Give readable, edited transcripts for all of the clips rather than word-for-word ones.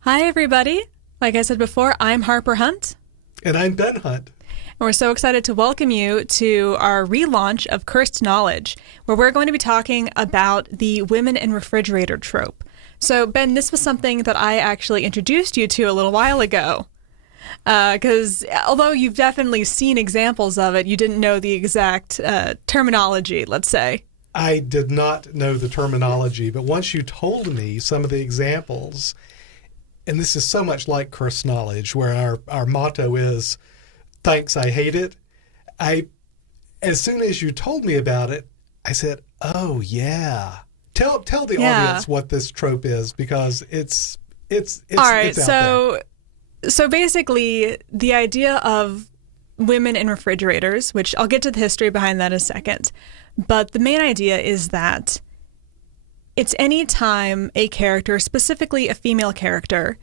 Hi, everybody. Like I said before, I'm Harper Hunt. And I'm Ben Hunt. And we're so excited to welcome you to our relaunch of Cursed Knowledge, where we're going to be talking about the women in refrigerator trope. So, Ben, this was something that I actually introduced you to a little while ago. Because although you've definitely seen examples of it, you didn't know the exact terminology, let's say. I did not know the terminology, but once you told me some of the examples, and this is so much like Cursed Knowledge, where our motto is, thanks, I hate it. As soon as you told me about it, I said, oh, yeah. Tell the audience what this trope is, because it's all right, it's out there. So basically, the idea of women in refrigerators, which I'll get to the history behind that in a second, but the main idea is that it's any time a character, specifically a female character,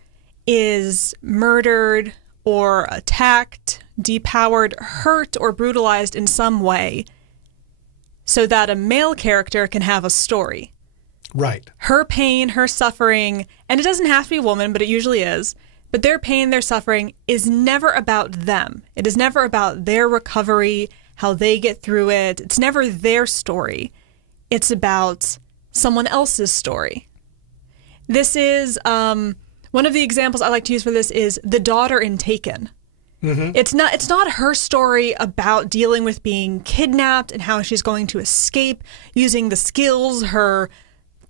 is murdered or attacked, depowered, hurt, or brutalized in some way so that a male character can have a story. Right. Her pain, her suffering, and it doesn't have to be a woman, but it usually is, but their pain, their suffering is never about them. It is never about their recovery, how they get through it. It's never their story. It's about someone else's story. This is, one of the examples I like to use for this is the daughter in Taken. Mm-hmm. It's not her story about dealing with being kidnapped and how she's going to escape using the skills her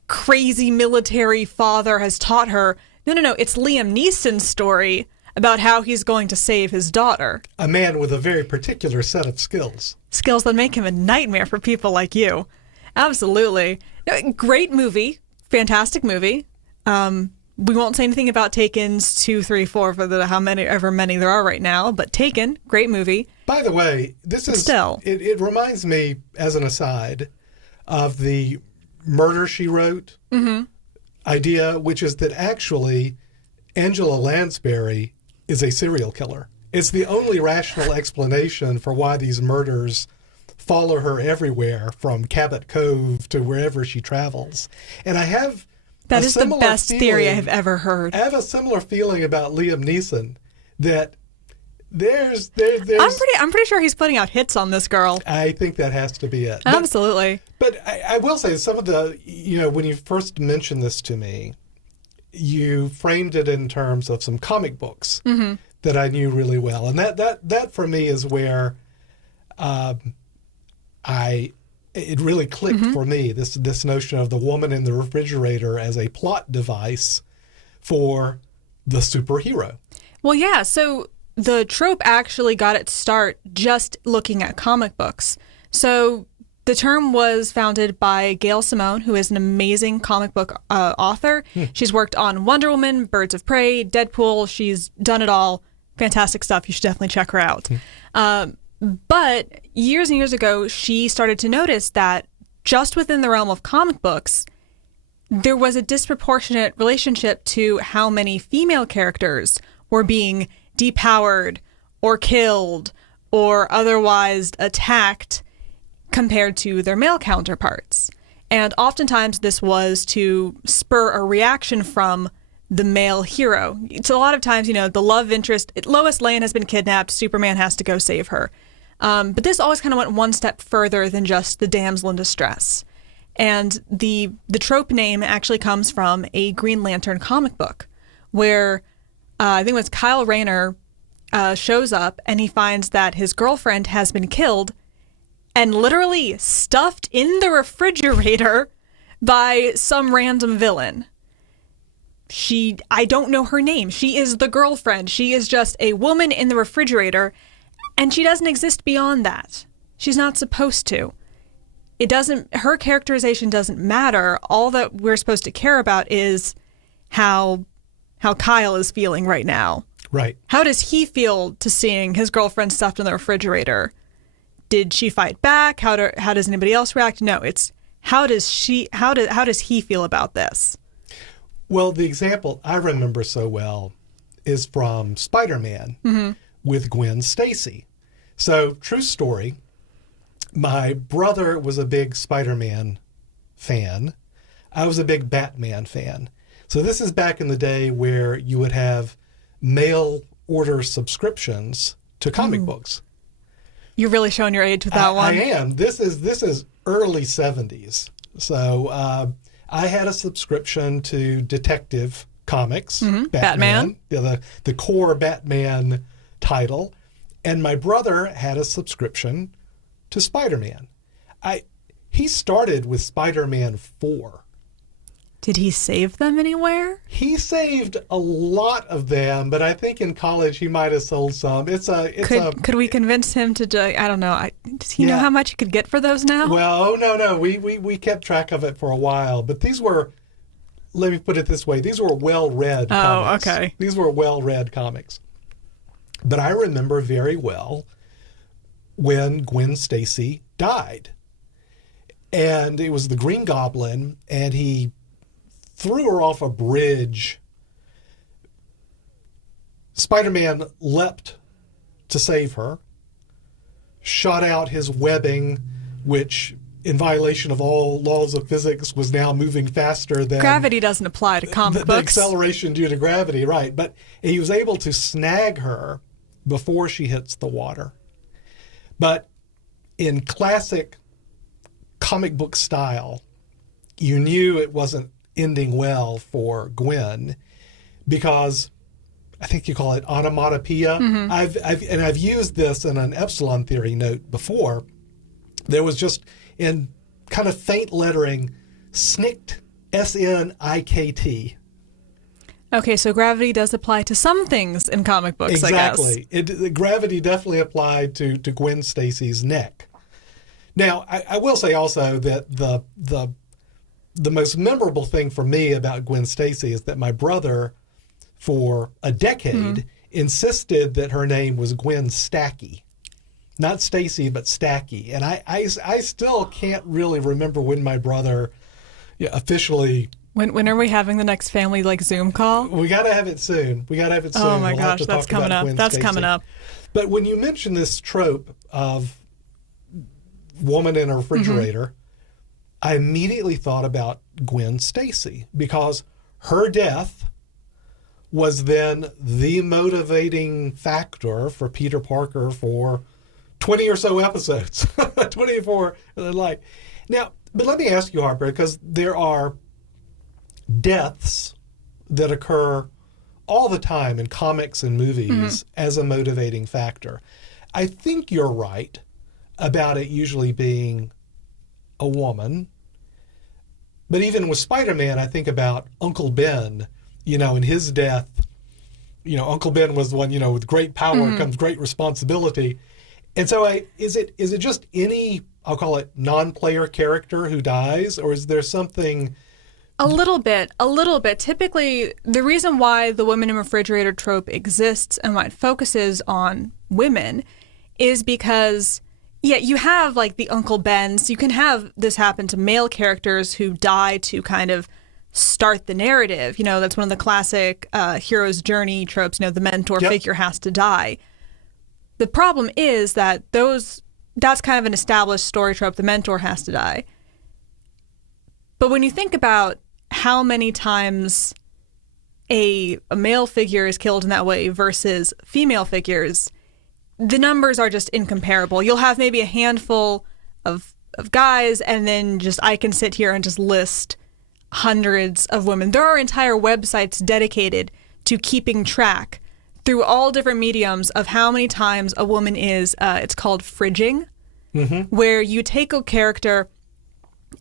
crazy military father has taught her. No. It's Liam Neeson's story about how he's going to save his daughter. A man with a very particular set of skills. Skills that make him a nightmare for people like you. Absolutely. Great movie. Fantastic movie. We won't say anything about Taken's 2, 3, 4 for however many there are right now, but Taken, great movie. By the way, it reminds me, as an aside, of the Murder, She Wrote idea, which is that actually Angela Lansbury is a serial killer. It's the only rational explanation for why these murders follow her everywhere, from Cabot Cove to wherever she travels. And I have that is the best theory I have ever heard. I have a similar feeling about Liam Neeson, that there's I'm pretty sure he's putting out hits on this girl. I think that has to be it. Absolutely. But I will say, some of the, when you first mentioned this to me, you framed it in terms of some comic books that I knew really well. And that for me is where it really clicked for me, this notion of the woman in the refrigerator as a plot device for the superhero. Well, yeah, so the trope actually got its start just looking at comic books. So the term was founded by Gail Simone, who is an amazing comic book author. She's worked on Wonder Woman, Birds of Prey, Deadpool. She's done it all. Fantastic stuff. You should definitely check her out. But years and years ago, she started to notice that just within the realm of comic books, there was a disproportionate relationship to how many female characters were being depowered or killed or otherwise attacked compared to their male counterparts. And oftentimes this was to spur a reaction from the male hero. So a lot of times, the love interest, Lois Lane has been kidnapped, Superman has to go save her. But this always kind of went one step further than just the damsel in distress. And the trope name actually comes from a Green Lantern comic book where I think it was Kyle Rayner shows up and he finds that his girlfriend has been killed and literally stuffed in the refrigerator by some random villain. I don't know her name. She is the girlfriend. She is just a woman in the refrigerator, and she doesn't exist beyond that. She's not supposed to. Her characterization doesn't matter. All that we're supposed to care about is how Kyle is feeling right now. Right. How does he feel to seeing his girlfriend stuffed in the refrigerator? Did she fight back? How does anybody else react? No, it's how does he feel about this? Well, the example I remember so well is from Spider-Man with Gwen Stacy. So, true story. My brother was a big Spider-Man fan. I was a big Batman fan. So this is back in the day where you would have mail order subscriptions to comic books. You're really showing your age with that one. I am. This is early 70s. So I had a subscription to Detective Comics, Batman. The core Batman title. And my brother had a subscription to Spider-Man. He started with Spider-Man 4. Did he save them anywhere? He saved a lot of them, but I think in college he might have sold some. Could we convince him to do? I don't know. Does he know how much he could get for those now? Well, no. We kept track of it for a while, but these were. Let me put it this way: these were well-read comics. Oh, okay. These were well-read comics. But I remember very well when Gwen Stacy died, and it was the Green Goblin, and he threw her off a bridge. Spider-Man leapt to save her, shot out his webbing, which, in violation of all laws of physics, was now moving faster than... Gravity doesn't apply to comic books. The acceleration due to gravity, right. But he was able to snag her before she hits the water. But in classic comic book style, you knew it wasn't ending well for Gwen because I think you call it onomatopoeia. I've used this in an epsilon theory note before. There was just in kind of faint lettering, snikt, S-N-I-K-T. Okay, so gravity does apply to some things in comic books, exactly. I guess. Gravity definitely applied to Gwen Stacy's neck. Now, I will say also that the most memorable thing for me about Gwen Stacy is that my brother, for a decade, insisted that her name was Gwen Stacky. Not Stacy, but Stacky. And I still can't really remember when my brother officially... When are we having the next family Zoom call? We got to have it soon. Oh my gosh, that's coming up. That's coming up. But when you mention this trope of woman in a refrigerator, I immediately thought about Gwen Stacy because her death was then the motivating factor for Peter Parker for 20 or so episodes, 24 like. Now, but let me ask you, Harper, because there are deaths that occur all the time in comics and movies as a motivating factor. I think you're right about it usually being a woman. But even with Spider-Man, I think about Uncle Ben, and his death. Uncle Ben was the one, with great power comes great responsibility. And so is it just any, I'll call it non-player character who dies, or is there something... A little bit. Typically, the reason why the women in refrigerator trope exists and why it focuses on women is because... Yeah, you have the Uncle Bens. You can have this happen to male characters who die to kind of start the narrative. That's one of the classic hero's journey tropes. The mentor figure has to die. The problem is that that's kind of an established story trope. The mentor has to die. But when you think about how many times a male figure is killed in that way versus female figures, the numbers are just incomparable. You'll have maybe a handful of guys, and then I can sit here and just list hundreds of women. There are entire websites dedicated to keeping track through all different mediums of how many times a woman is, it's called fridging, where you take a character,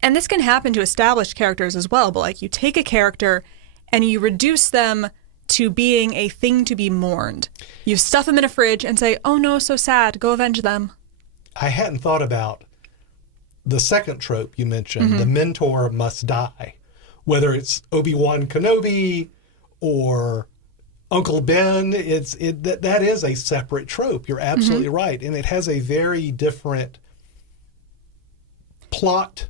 and this can happen to established characters as well, but you take a character and you reduce them to being a thing to be mourned. You stuff them in a fridge and say, oh no, so sad, go avenge them. I hadn't thought about the second trope you mentioned, the mentor must die. Whether it's Obi-Wan Kenobi or Uncle Ben, that is a separate trope. You're absolutely right. And it has a very different plot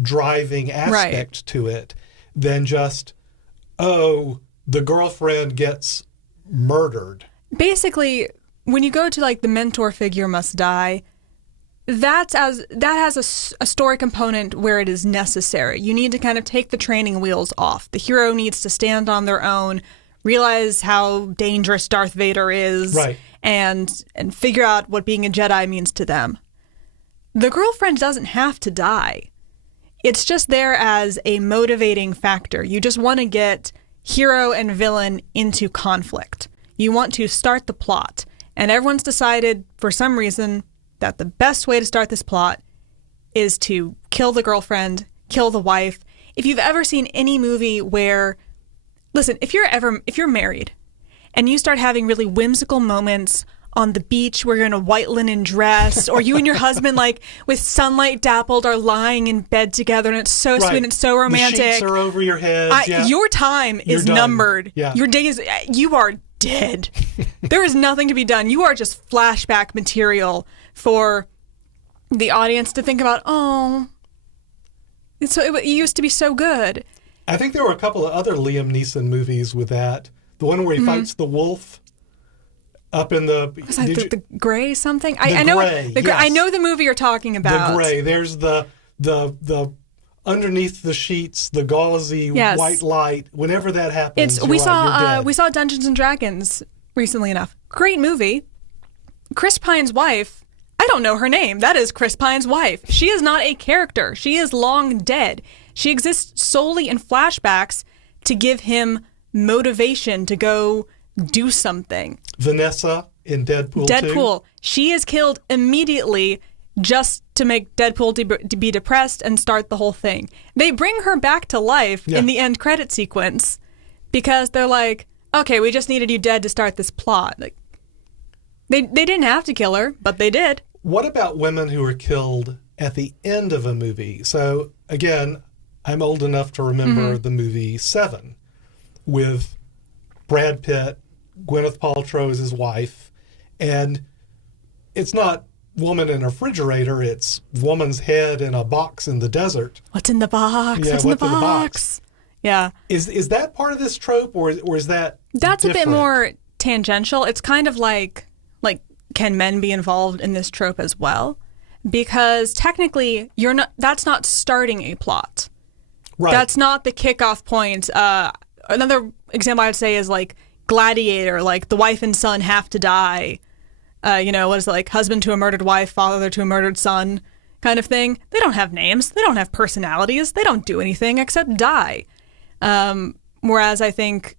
driving aspect to it than just, the girlfriend gets murdered. Basically, when you go to the mentor figure must die, that has a story component where it is necessary. You need to kind of take the training wheels off. The hero needs to stand on their own, realize how dangerous Darth Vader is, right, and figure out what being a Jedi means to them. The girlfriend doesn't have to die. It's just there as a motivating factor. You just want to get hero and villain into conflict. You want to start the plot. And everyone's decided, for some reason, that the best way to start this plot is to kill the girlfriend, kill the wife. If you've ever seen any movie where, listen, if you're married and you start having really whimsical moments on the beach where you're in a white linen dress, or you and your husband, like, with sunlight dappled, are lying in bed together, and it's so sweet and it's so romantic. The sheets are over your head. Your time is numbered. Yeah. Your days, you are dead. There is nothing to be done. You are just flashback material for the audience to think about. Oh, it used to be so good. I think there were a couple of other Liam Neeson movies with that. The one where he fights the wolf up in the... Was that the Gray something? I know the movie you're talking about. The Gray. There's the underneath the sheets, the gauzy white light. Whenever that happens, we saw Dungeons and Dragons recently enough. Great movie. Chris Pine's wife, I don't know her name. That is Chris Pine's wife. She is not a character. She is long dead. She exists solely in flashbacks to give him motivation to go do something. Vanessa in Deadpool 2. She is killed immediately just to make Deadpool to be depressed and start the whole thing. They bring her back to life in the end credit sequence because they're like, okay, we just needed you dead to start this plot. Like, they didn't have to kill her, but they did. What about women who are killed at the end of a movie? So, again, I'm old enough to remember the movie Seven with Brad Pitt, Gwyneth Paltrow as his wife, and it's not woman in a refrigerator, it's woman's head in a box in the desert. What's in the box? Yeah, what's in the box? Yeah. Is that part of this trope, or is that That's different? A bit more tangential. It's kind of like can men be involved in this trope as well? Because technically that's not starting a plot. Right. That's not the kickoff point. Another example I would say is like Gladiator, like the wife and son have to die. What is it, like husband to a murdered wife, father to a murdered son kind of thing. They don't have names. They don't have personalities. They don't do anything except die. Whereas I think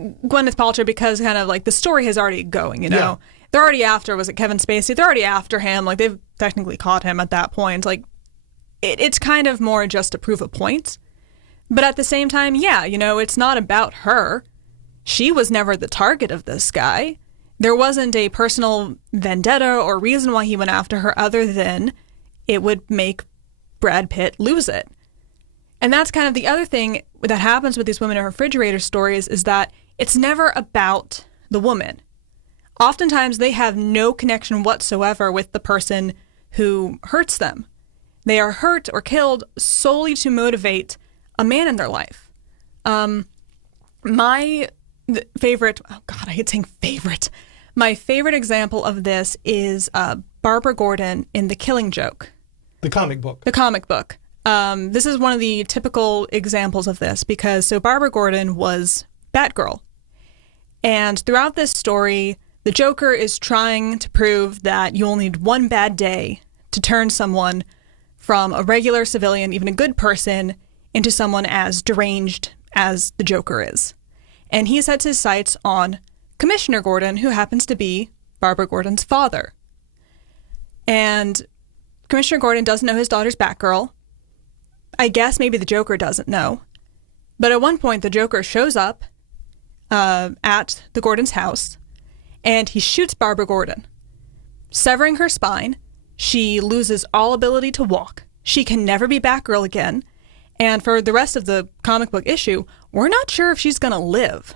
Gwyneth Paltrow, because kind of like the story has already going, Yeah. They're already after, was it Kevin Spacey? They're already after him. Like they've technically caught him at that point. Like it's kind of more just to prove a point. But at the same time, it's not about her. She was never the target of this guy. There wasn't a personal vendetta or reason why he went after her other than it would make Brad Pitt lose it. And that's kind of the other thing that happens with these women in refrigerator stories is that it's never about the woman. Oftentimes they have no connection whatsoever with the person who hurts them. They are hurt or killed solely to motivate a man in their life. My favorite, I hate saying favorite. My favorite example of this is Barbara Gordon in The Killing Joke. The comic book. The comic book. This is one of the typical examples of this because Barbara Gordon was Batgirl. And throughout this story, the Joker is trying to prove that you only need one bad day to turn someone from a regular civilian, even a good person, into someone as deranged as the Joker is. And he sets his sights on Commissioner Gordon, who happens to be Barbara Gordon's father. And Commissioner Gordon doesn't know his daughter's Batgirl. I guess maybe the Joker doesn't know. But at one point, the Joker shows up at the Gordon's house, and he shoots Barbara Gordon, severing her spine. She loses all ability to walk. She can never be Batgirl again. And for the rest of the comic book issue, we're not sure if she's going to live.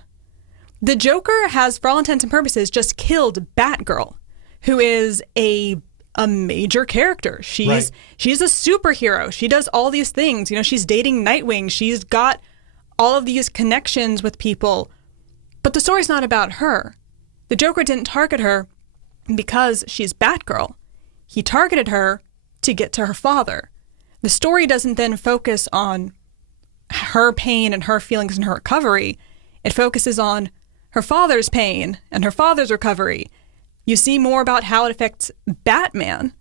The Joker has, for all intents and purposes, just killed Batgirl, who is a major character. She's a superhero. She does all these things. She's dating Nightwing. She's got all of these connections with people. But the story's not about her. The Joker didn't target her because she's Batgirl. he targeted her to get to her father. The story doesn't then focus on her pain and her feelings and her recovery. It focuses on her father's pain and her father's recovery. You see more about how it affects Batman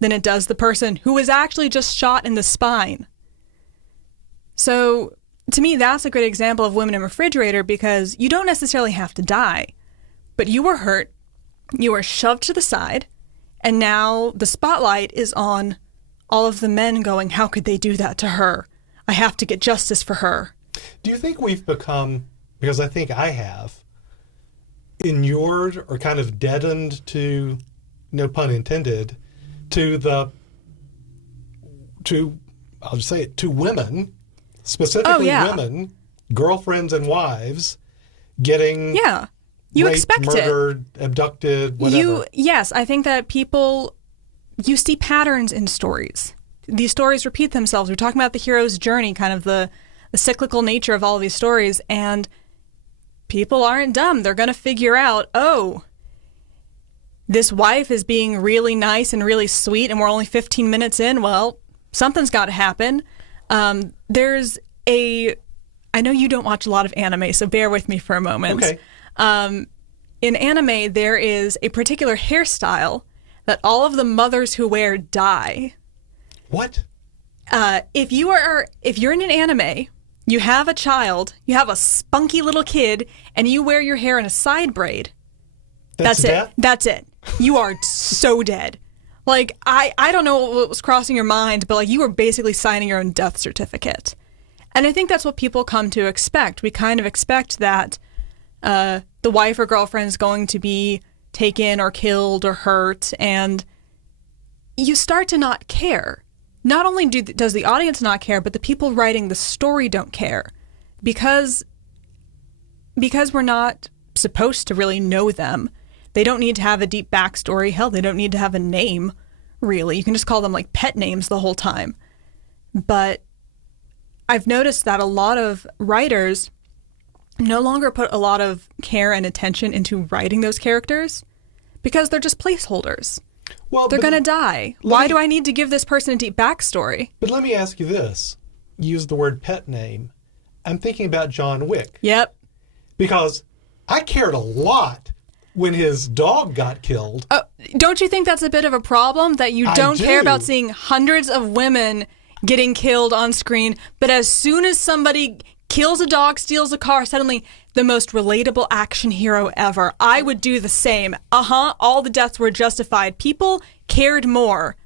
than it does the person who was actually just shot in the spine. So to me, that's a great example of Women in Refrigerator, because you don't necessarily have to die, but you were hurt, you were shoved to the side, and now the spotlight is on all of the men going, how could they do that to her? I have to get justice for her. Do you think we've become, because I think I have, inured or kind of deadened to, no pun intended, to I'll just say it, to women, specifically women, girlfriends and wives, getting you raped, expect murdered, abducted, whatever. Yes, I think that you see patterns in stories. These stories repeat themselves. We're talking about the hero's journey, kind of the cyclical nature of all of these stories, and people aren't dumb. They're going to figure out, oh, this wife is being really nice and really sweet, and we're only 15 minutes in. Well, something's got to happen. I know you don't watch a lot of anime, so bear with me for a moment. Okay. In anime, there is a particular hairstyle that all of the mothers who wear dye. What? If you're in an anime, you have a child, you have a spunky little kid, and you wear your hair in a side braid. That's it. That's it. You are so dead. Like, I don't know what was crossing your mind, but like you were basically signing your own death certificate. And I think that's what people come to expect. We kind of expect that the wife or girlfriend is going to be taken or killed or hurt, and you start to not care. Not only does the audience not care, but the people writing the story don't care, because we're not supposed to really know them. They don't need to have a deep backstory. Hell, they don't need to have a name, really. You can just call them like pet names the whole time. But I've noticed that a lot of writers no longer put a lot of care and attention into writing those characters because they're just placeholders. Well, they're going to die. Why do I need to give this person a deep backstory? But let me ask you this. Use the word pet name. I'm thinking about John Wick. Yep. Because I cared a lot when his dog got killed. Don't you think that's a bit of a problem, that you don't care about seeing hundreds of women getting killed on screen, but as soon as somebody kills a dog, steals a car, suddenly the most relatable action hero ever? I would do the same. All the deaths were justified. People cared more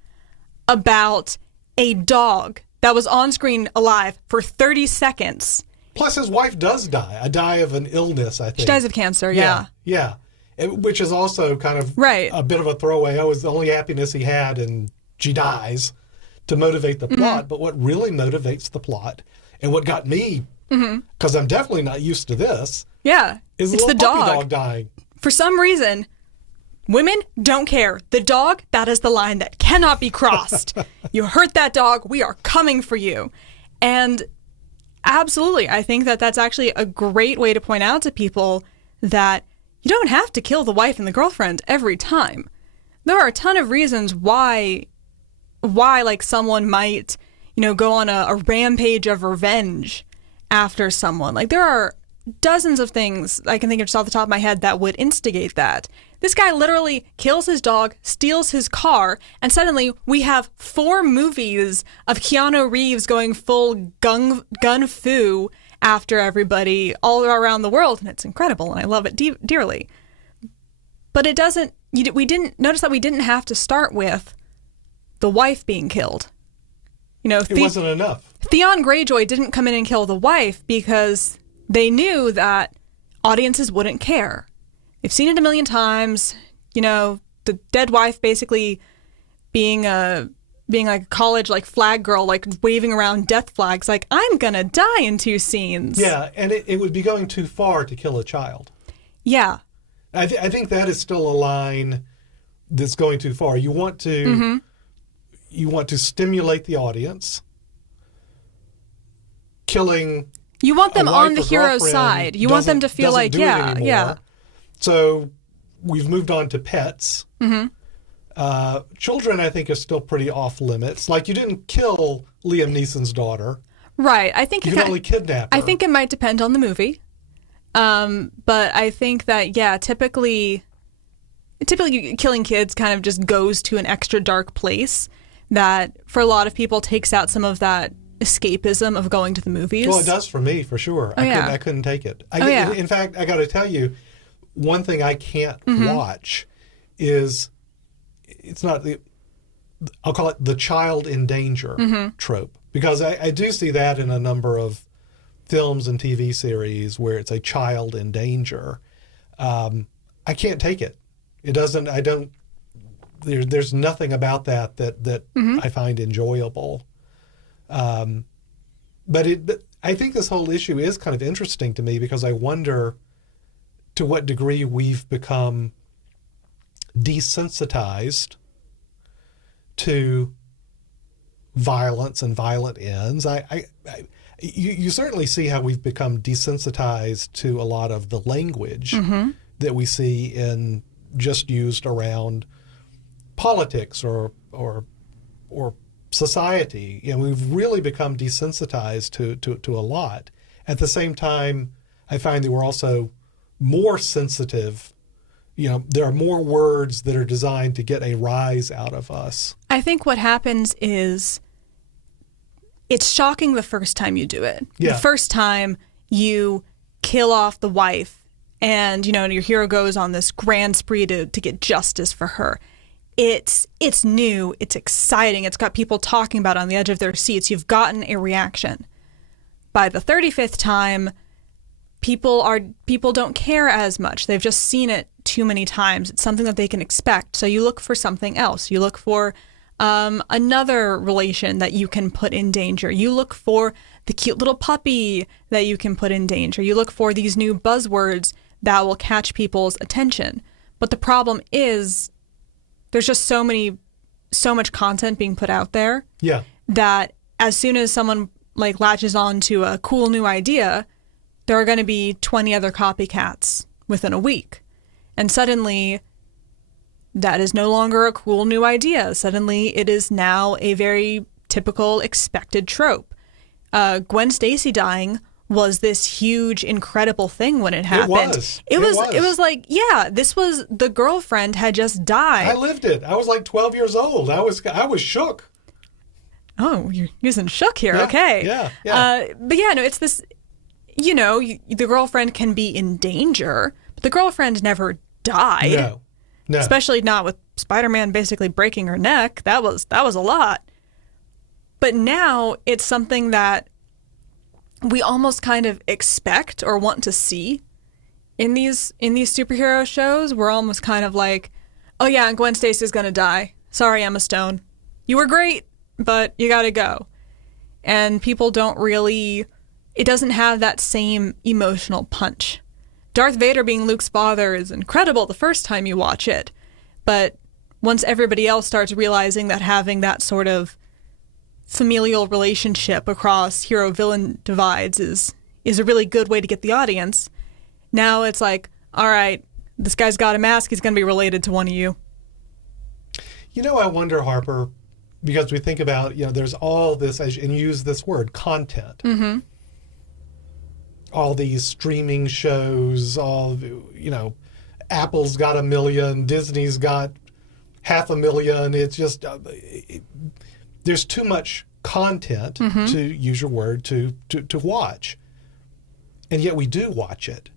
about a dog that was on screen alive for 30 seconds. Plus his wife does die of an illness, I think. She dies of cancer, yeah. Yeah. Which is also kind of a bit of a throwaway. It was the only happiness he had, and she dies to motivate the plot. But what really motivates the plot, and what got me, because I'm definitely not used to this, is it's the the dog dying. For some reason, women don't care. The dog, that is the line that cannot be crossed. You hurt that dog, we are coming for you. And absolutely, I think that that's actually a great way to point out to people that you don't have to kill the wife and the girlfriend every time. There are a ton of reasons why like someone might, go on a rampage of revenge after someone. Like, there are dozens of things I can think of just off the top of my head that would instigate that. This guy literally kills his dog, steals his car, and suddenly we have 4 movies of Keanu Reeves going full gun fu after everybody all around the world, and it's incredible, and I love it dearly. But it doesn't. We didn't notice that we didn't have to start with the wife being killed. It wasn't enough. Theon Greyjoy didn't come in and kill the wife because they knew that audiences wouldn't care. They've seen it a million times. The dead wife basically being like a college flag girl, waving around death flags, like, I'm gonna die in 2 scenes. Yeah, and it would be going too far to kill a child. Yeah. I think that is still a line that's going too far. You want to stimulate the audience. Killing. You want them on the hero's side. You want them to feel like, yeah. So we've moved on to pets. Children, I think, are still pretty off limits. Like, you didn't kill Liam Neeson's daughter. Right. I think you can only kidnap her. I think it might depend on the movie. But I think that, yeah, typically killing kids kind of just goes to an extra dark place that for a lot of people takes out some of that escapism of going to the movies. Well, it does for me, for sure. I couldn't take it. In fact, I got to tell you, one thing I can't watch is, it's not I'll call it the child in danger trope. Because I do see that in a number of films and TV series where it's a child in danger. I can't take it. It doesn't, there's nothing about that I find enjoyable. But I think this whole issue is kind of interesting to me because I wonder to what degree we've become desensitized to violence and violent ends. You certainly see how we've become desensitized to a lot of the language that we see in just used around politics or society. You know, we've really become desensitized to a lot. At the same time, I find that we're also more sensitive. You know, there are more words that are designed to get a rise out of us. I think what happens is it's shocking the first time you do it. Yeah. The first time you kill off the wife and, you know, your hero goes on this grand spree to get justice for her. It's new, it's exciting, it's got people talking about it on the edge of their seats. You've gotten a reaction. By the 35th time, people don't care as much. They've just seen it too many times. It's something that they can expect. So you look for something else. You look for another relation that you can put in danger. You look for the cute little puppy that you can put in danger. You look for these new buzzwords that will catch people's attention. But the problem is there's just so much content being put out there that as soon as someone like latches on to a cool new idea, there are going to be 20 other copycats within a week. And suddenly that is no longer a cool new idea. Suddenly it is now a very typical expected trope. Gwen Stacy dying was this huge, incredible thing when it happened. It was like, yeah, this was, the girlfriend had just died. I lived it. I was like 12 years old. I was shook. Oh, you're using shook here. Yeah, okay. Yeah. But yeah, no, it's this, you know, the girlfriend can be in danger, but the girlfriend never died. No. Especially not with Spider-Man basically breaking her neck. That was a lot. But now it's something that we almost kind of expect or want to see in these superhero shows. We're almost kind of like, oh yeah, and Gwen Stacy's gonna die. Sorry, Emma Stone. You were great, but you gotta go. And people don't really, it doesn't have that same emotional punch. Darth Vader being Luke's father is incredible the first time you watch it, but once everybody else starts realizing that having that sort of familial relationship across hero-villain divides is a really good way to get the audience, now it's like, all right, this guy's got a mask, he's going to be related to one of you. You know, I wonder, Harper, because we think about, you know, there's all this, and you use this word, content. All these streaming shows, all, you know, Apple's got 1 million, Disney's got 500,000. It's just, there's too much content, to use your word, to watch. And yet we do watch it.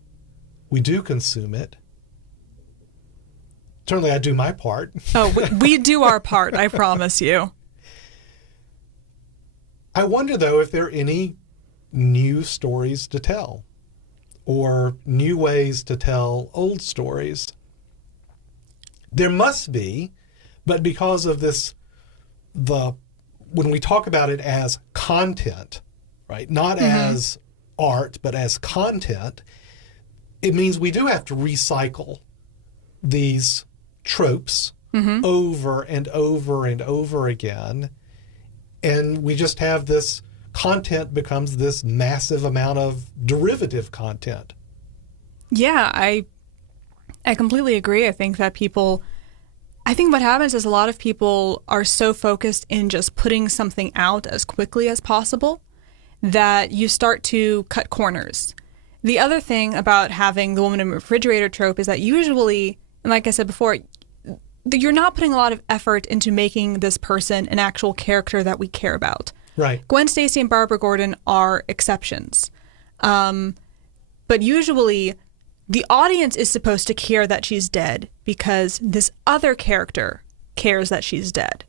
We do consume it. Certainly I do my part. Oh, we do our part, I promise you. I wonder, though, if there are any new stories to tell or new ways to tell old stories. There must be, but because of this, when we talk about it as content, right, not as art, but as content, it means we do have to recycle these tropes over and over and over again. And we just have this content becomes this massive amount of derivative content. Yeah, I completely agree. I think that people I think what happens is a lot of people are so focused in just putting something out as quickly as possible that you start to cut corners. The other thing about having the woman in the refrigerator trope is that usually, and like I said before, you're not putting a lot of effort into making this person an actual character that we care about. Right. Gwen Stacy and Barbara Gordon are exceptions. But usually the audience is supposed to care that she's dead because this other character cares that she's dead.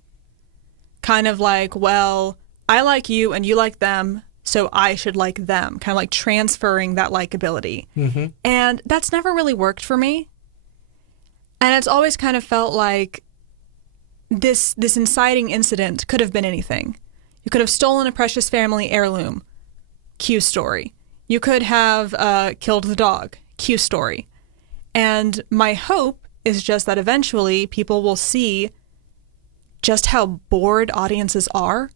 Kind of like, well, I like you and you like them, so I should like them. Kind of like transferring that likability. Mm-hmm. And that's never really worked for me. And it's always kind of felt like this inciting incident could have been anything. You could have stolen a precious family heirloom. Q story. You could have killed the dog. Q story. And my hope is just that eventually people will see just how bored audiences are.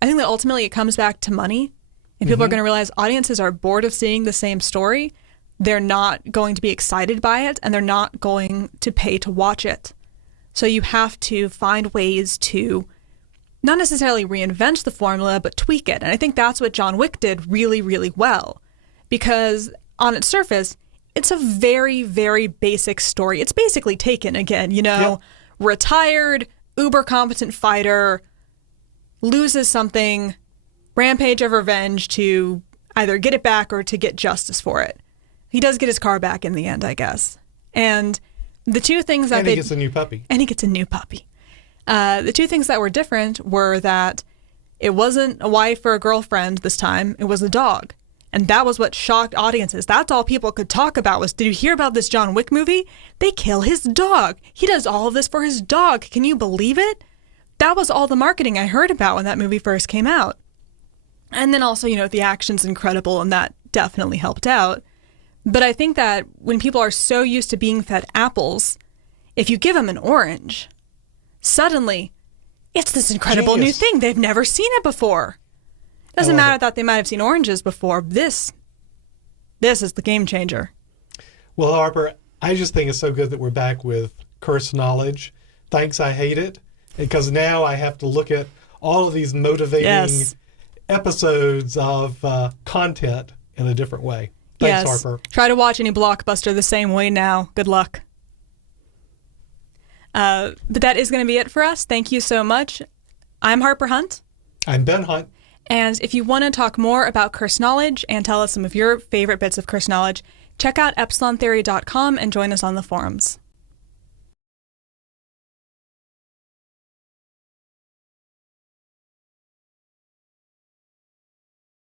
I think that ultimately it comes back to money. And people are going to realize audiences are bored of seeing the same story. They're not going to be excited by it, and they're not going to pay to watch it. So you have to find ways to not necessarily reinvent the formula, but tweak it. And I think that's what John Wick did really, really well. Because on its surface, it's a very, very basic story. It's basically Taken again, retired, uber competent fighter, loses something, rampage of revenge to either get it back or to get justice for it. He does get his car back in the end, I guess. And the two things that he gets a new puppy. And he gets a new puppy. The two things that were different were that it wasn't a wife or a girlfriend this time. It was a dog. And that was what shocked audiences. That's all people could talk about was, did you hear about this John Wick movie? They kill his dog. He does all of this for his dog. Can you believe it? That was all the marketing I heard about when that movie first came out. And then also, the action's incredible, and that definitely helped out. But I think that when people are so used to being fed apples, if you give them an orange, suddenly it's this incredible new thing. They've never seen it before. Doesn't matter that they might have seen oranges before. This is the game changer. Well, Harper, I just think it's so good that we're back with Cursed Knowledge. Thanks, I hate it. Because now I have to look at all of these motivating episodes of content in a different way. Thanks, Harper. Try to watch any blockbuster the same way now. Good luck. But that is going to be it for us. Thank you so much. I'm Harper Hunt. I'm Ben Hunt. And if you want to talk more about Cursed Knowledge and tell us some of your favorite bits of Cursed Knowledge, check out EpsilonTheory.com and join us on the forums.